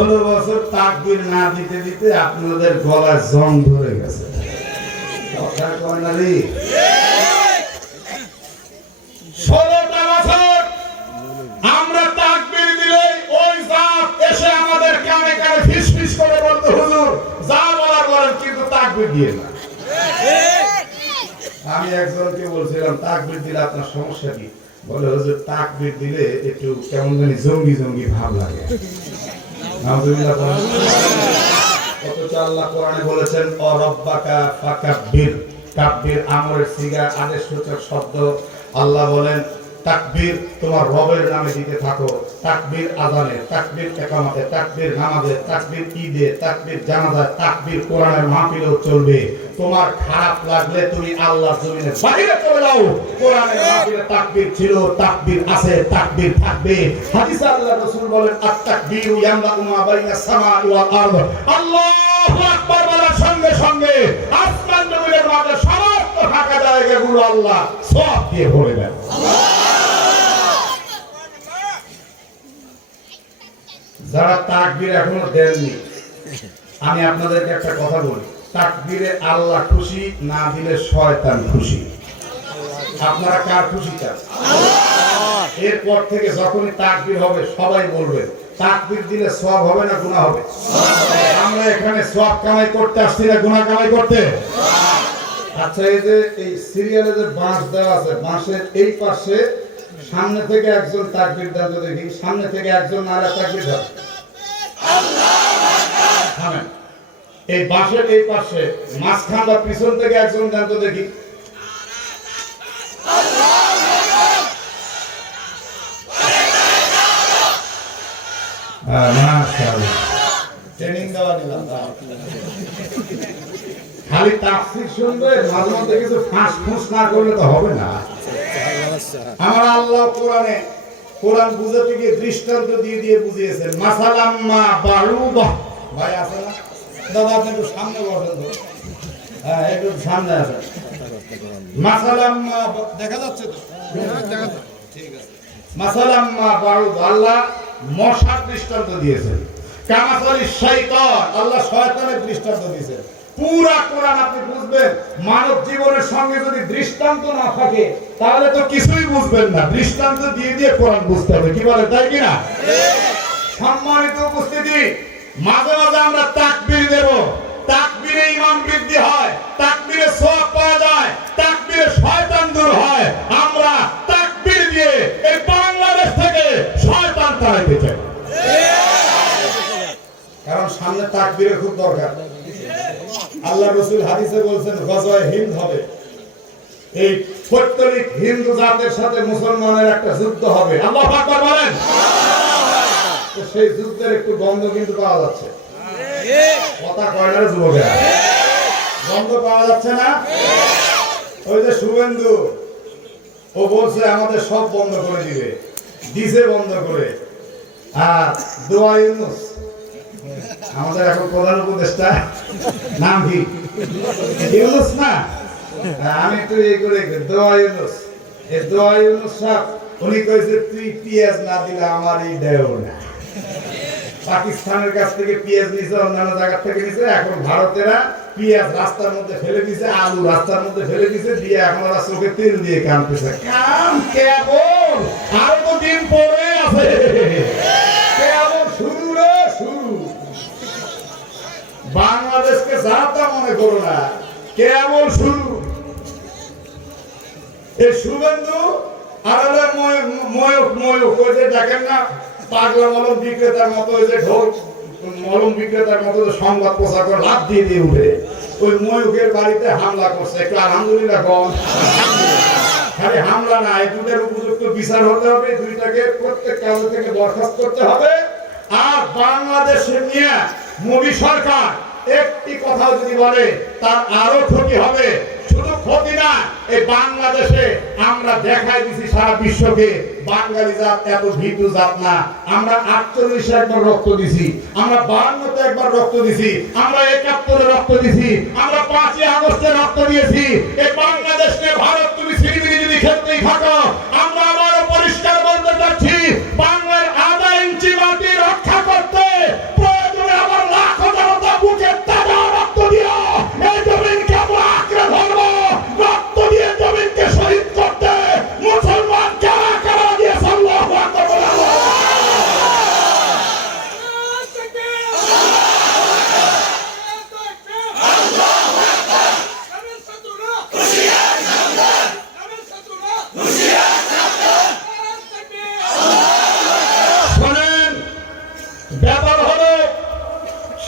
ষোলো বছর তাকবির না দিতে দিতে আপনাদের গলায় জং ধরে গেছে। কথা না ষোলোটা বছর আমরা তাকবির দিলে ওই এসে আমাদের কানে কানে করে বলতো, হুজুর, যা বলার বলেন, কিন্তু তাকবির দিয়ে না। আমি একজনকে বলছিলাম, তাকবির দিলে আপনার সমস্যা কি? বলে, হুজুর, তাকবির দিলে একটু কেমন জানি জঙ্গি জঙ্গি ভাব লাগে। আল্লাহ বলেছেন আমরের সিগা আদেশ সূচক শব্দ আল্লাহ বলেন তাকবীর তোমার রবের নামে দিতে থাকো। তাকবীর আজানে, তাকবীর একামতে, তাকবীর নামাজে, তাকবীর ঈদে, তাকবীর জানাজায়, তাকবীর কোরআনের মাহফিলেও চলবে। তোমার খারাপ লাগলে তুমি আল্লাহর জমিনে বাইরে চলে যাও। কোরআনের মাহফিলে তাকবীর ছিল, তাকবীর আছে, তাকবীর থাকবে। হাদিসে আল্লাহ রাসূল বলেন আত তাকবীরু ইয়ামলাউ মা বাইনা সামাই ওয়াল আরদ। আল্লাহু আকবার বলার সঙ্গে সঙ্গে আসমান জমিনের মাঝে সমস্ত ফাঁকা জায়গাগুলো আল্লাহ সব দিয়ে ভরে দেন। যারা তাকবীর এখনও দেননি, আমি আপনাদেরকে একটা কথা বলি। তাকবীরে আল্লাহ খুশি না দিলে শয়তান খুশি? আপনারা কার খুশি চান? এরপর থেকে যখনই তাকবীর হবে, সবাই বলবে তাকবীর দিলে সব হবে না গুনাহ হবে? আমরা এখানে সব কামাই করতে আসছি না গুনাহ কামাই করতে? আচ্ছা এই যে এই সিরিয়ালে যে বাঁশ দেওয়া আছে, বাঁশের এই পাশে সামনে থেকে একজন তাকবীর তো দেখি সামনে থেকে একজন নারা তাকবীর দেন। এই বাঁশের এই পাশে, মাঝখান বা পিছন থেকে একজন তো দেখি খালি তাফসীর শুনবে, মাঝে মধ্যে কিছু ফাঁস ফুঁস না করলে তো হবে না। আমার আল্লাহ কোরআনে, কোরআন বুঝাতে গিয়ে দৃষ্টান্ত দিয়ে দিয়ে বুঝিয়েছেন, মাসালাম্মা বারুবা ভাই, আছে না? দাদা, আপনি একটু সামনে বসেন হ্যাঁ একটু সামনে আসেন। মাসালাম্মা দেখা যাচ্ছে তো? আছে। মাসালাম্মা আল্লাহ মশার দৃষ্টান্ত দিয়েছেন। কামাসালি শয়তান, আল্লাহ শয়তানের দৃষ্টান্ত দিয়েছেন। পুরা কোরআন আপনি বুঝবেন। মানব জীবনের সঙ্গে যদি দৃষ্টান্ত না থাকে, তাহলে তো কিছুই বুঝবেন না। দৃষ্টান্ত দিয়ে দিয়ে কোরআন বুঝতে হবে, কি বলে তাই কিনা? সম্মানিত উপস্থিতি, মাঝে মাঝে আমরা তাকবীর দেব। তাকবীরে ইমান বৃদ্ধি হয়, তাকবীরে সওয়াব পাওয়া যায়, তাকবীরে শয়তান দূর হয়। আমরা তাকবীর দিয়ে এই বাংলাদেশ থেকে শয়তান তাড়াইতে চাই। কারণ সামনে তাকবীরের খুব দরকার। আল্লাহ রসুল হাদিসে বলছেন গজয় হিন্দ হবে। এই পৈতৃক হিন্দু জাতের সাথে মুসলমানের একটা যুদ্ধ হবে। আল্লাহ আকবার বলেন। সেই যুদ্ধের একটু গন্ধ কিন্তু পাওয়া যাচ্ছে। কথা গন্ধ পাওয়া যাচ্ছে না? ওই যে শুভেন্দু, ও বলছে, আমাদের সব বন্ধ করে দিবে। দিছে বন্ধ করে। আর দোয়া ইউনুস আমাদের এখন প্রধান উপদেষ্টা, নাম কি? ইউনুস না? আমি একটু এই করে দোয়া ইউনুস। এই দোয়া ইউনুস উনি কইছে, তুই না দিলে আমার এই না। পাকিস্তানের কাছ থেকে নিছে, অন্যান্য জায়গা থেকে নিছে, এখন ভারতেরা পেঁয়াজ রাস্তার মধ্যে ফেলে দিছে, আলু রাস্তার মধ্যে ফেলে দিছে, দিয়ে এখন ওরা চোখে তেল দিয়ে কানতেছে কাম কেবল আরও তো দিন পরে আছে কেবল শুরু রে শুরু বাংলাদেশকে যা তা মনে করো না। কেবল শুরু? এই শুভেন্দু হামলা উপযুক্ত বিচার হতে হবে, দুইটাকে প্রত্যেক কাজ থেকে বরখাস্ত করতে হবে। আর বাংলাদেশের নিয়ে মোদী সরকার একটি কথা যদি বলে, তার আরও ক্ষতি হবে। শুধু ক্ষতি না, এই বাংলাদেশে আমরা দেখাই দিছি সারা বিশ্বকে, বাঙালি জাত এত ভীতু জাত না। আমরা আটচল্লিশে একবার রক্ত দিছি, আমরা বাহান্নতে একবার রক্ত দিছি, আমরা একাত্তরে রক্ত দিছি, আমরা পাঁচই আগস্টে রক্ত দিয়েছি। এই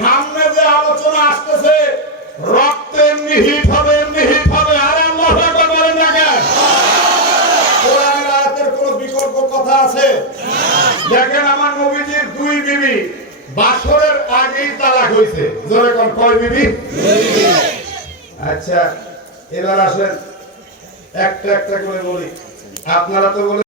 সামনে যে আলোচনা আসতেছে, রক্ত এমনি হিট হবে হিট হবে, আর আল্লাহ বলেন না কেন? বিকল্প কথা আছে? দেখেন আমার নবীজির দুই বিবি, বাসরের আগেই তালাক হয়েছে। জোরে কয় বিবি? আচ্ছা এবার আসেন, একটা একটা করে বলি। আপনারা তো বলে